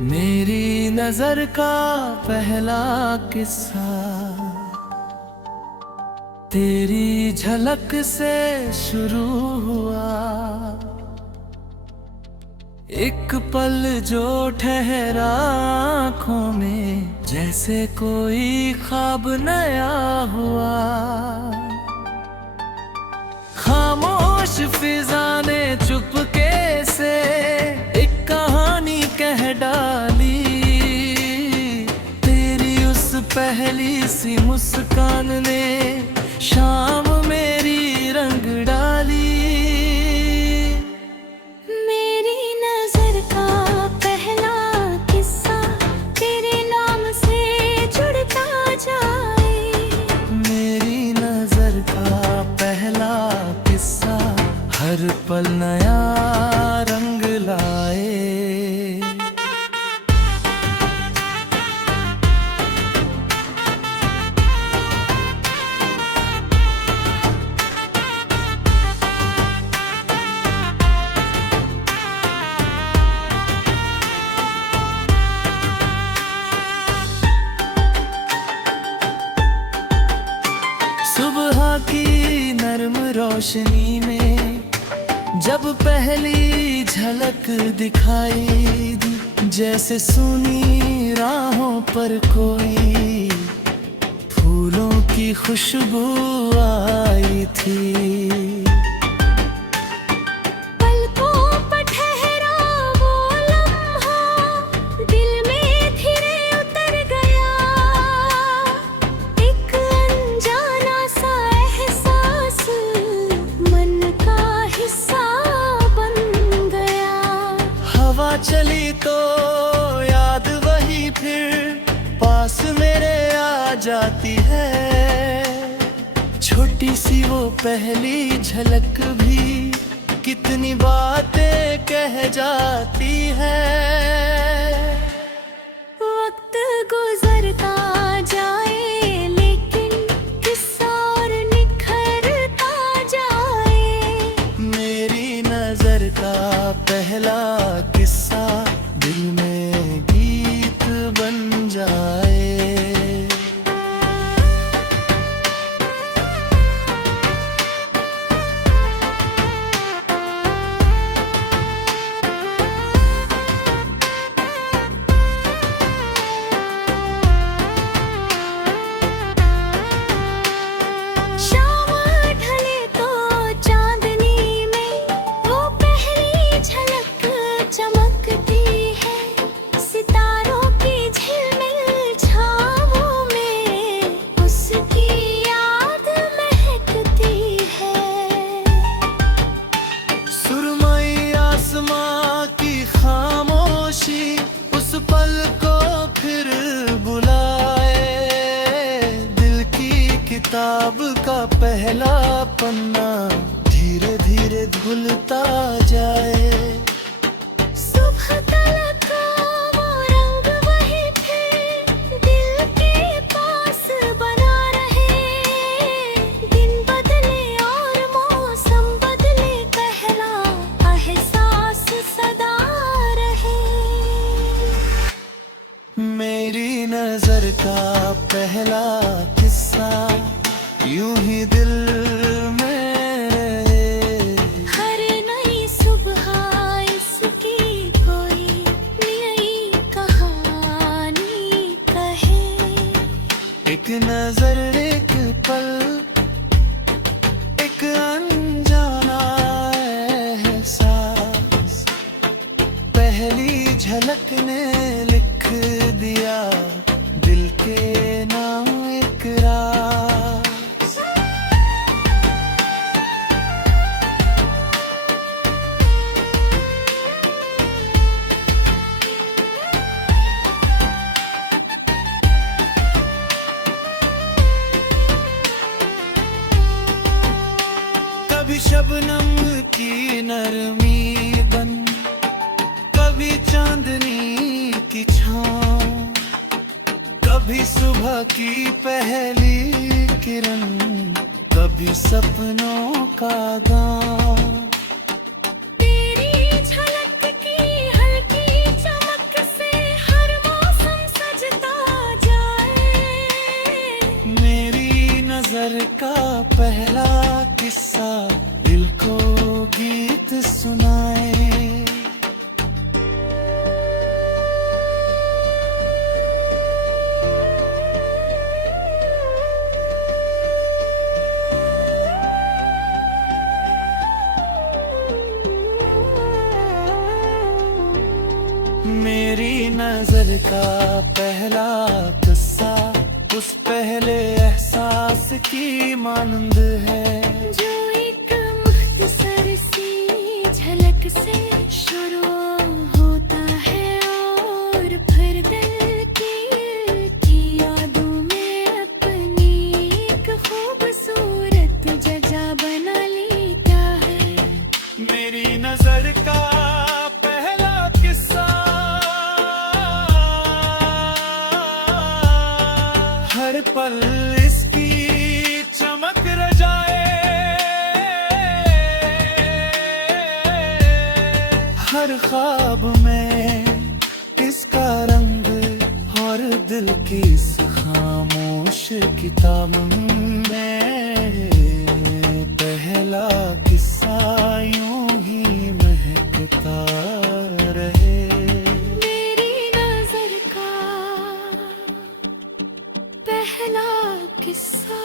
मेरी नजर का पहला किस्सा तेरी झलक से शुरू हुआ। एक पल जो ठहरा आँखों में, जैसे कोई ख्वाब नया हुआ। खामोश फिजा ने चुपके से एक कहानी कह डाली। तेरी उस पहली सी मुस्कान ने शाम मेरी रंग डाली। मेरी नजर का पहला किस्सा तेरे नाम से जुड़ता जाए। मेरी नजर का पहला किस्सा हर पल नया रंग लाए। सुबह की नर्म रोशनी में जब पहली झलक दिखाई दी, जैसे सुनी राहों पर कोई फूलों की खुशबू आई थी। पलकों पर ठहरा वो लम्हा दिल में धीरे उतर गया। एक अनजाना सा एहसास मन का हिस्सा बन गया। हवा चली तो याद वही फिर पास मेरे आ जाती है। छोटी सी वो पहली झलक भी कितनी बातें कह जाती है। वक्त गुजरता जाए लेकिन किस्सा और निखरता जाए। मेरी नजर का पहला किस्सा दिल में गीत बन जाए। शाम ढले तो चांदनी में वो पहली झलक चमकती है। सितारों की झिलमिल छाँवों में उसकी याद महकती है। सुरमई आसमां की खामोशी उस पल को फिर बुलाए। दिल की किताब का पहला पन्ना धीरे धीरे धुलता जाए। सुबह तलक वो रंग वही थे दिल के पास बना रहे। दिन बदले और मौसम बदले, पहला एहसास सदा रहे। मेरी नजर का पहला किस्सा यूं ही दिल में रहे। हर नई सुबह इसकी कोई नई कहानी कहे। एक नजर एक पल एक अनजाना एहसास, पहली झलक ने लिख दिया दिल के नाम एक राज। कभी शबनम की नरमी बन, कभी चांदनी की छाँव, कभी सुबह की पहली किरण, कभी सपनों का गाँव। तेरी झलक की हल्की चमक से का पहला किस्सा दिल को गीत सुनाए। मेरी नजर का पहला किस्सा उस पहले एहसास की मानंद है, जो एक मुख्तसर सी झलक से शुरू होता है और फिर दिल की यादों में अपनी एक खूबसूरत जगह बना लेता है। मेरी नजर का पहला किस्सा हर पल इसकी चमक रजाए, हर ख्वाब में इसका रंग और दिल की इस खामोश किताब में पहला किस्सा यूं ही महकता रहे। मेरी नजर का पहला किस्सा।